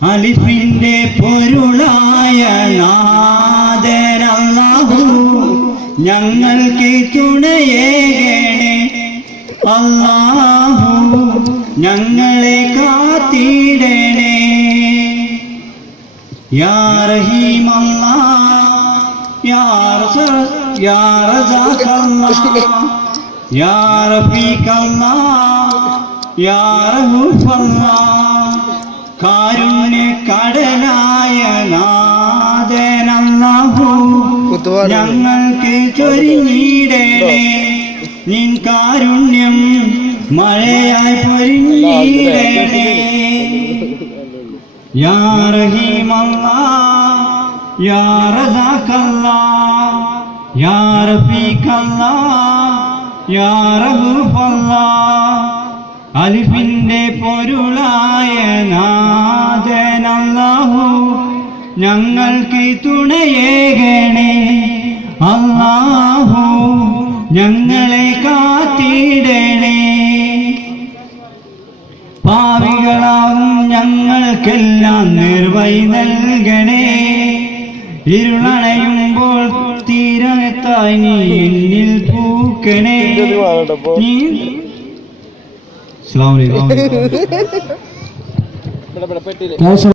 അലിഫിന്റെ പൊരുളായ നാദരല്ലാഹു ഞങ്ങൾക്ക് തുണയേകണേ അല്ലാഹു ഞങ്ങളെ കാത്തിടണേ യാ റഹീം അല്ലാഹ് യാ റസാഖ് അല്ലാഹ് യാ റഫീഖ് അല്ലാഹ് യാ റഊഫ് അല്ലാഹ് കാരുണ്യക്കടലായ നാഥനല്ലാഹു ഞങ്ങൾക്ക് ചൊരിഞ്ഞിടണേ നിൻ കാരുണ്യം മഴയായി പൊരിഞ്ഞിടണേ യാ റഹീം അല്ലാഹ് യാ റസാഖ് അല്ലാഹ് യാ റഫീഖ് അല്ലാഹ് യാ റഊഫ് അല്ലാഹ് അലിഫിന്റെ പൊരുളായ നാഥനല്ലാഹു ഞങ്ങൾക്ക് തുണയേകണേ അല്ലാഹു ഞങ്ങളെ കാത്തിടണേ പാവികളാവും ഞങ്ങൾക്കെല്ലാം നിർവഹി നൽകണേ ഇരുളണയുമ്പോൾ തീരത്തായി നീ എന്നിൽ പൂക്കണേ നീ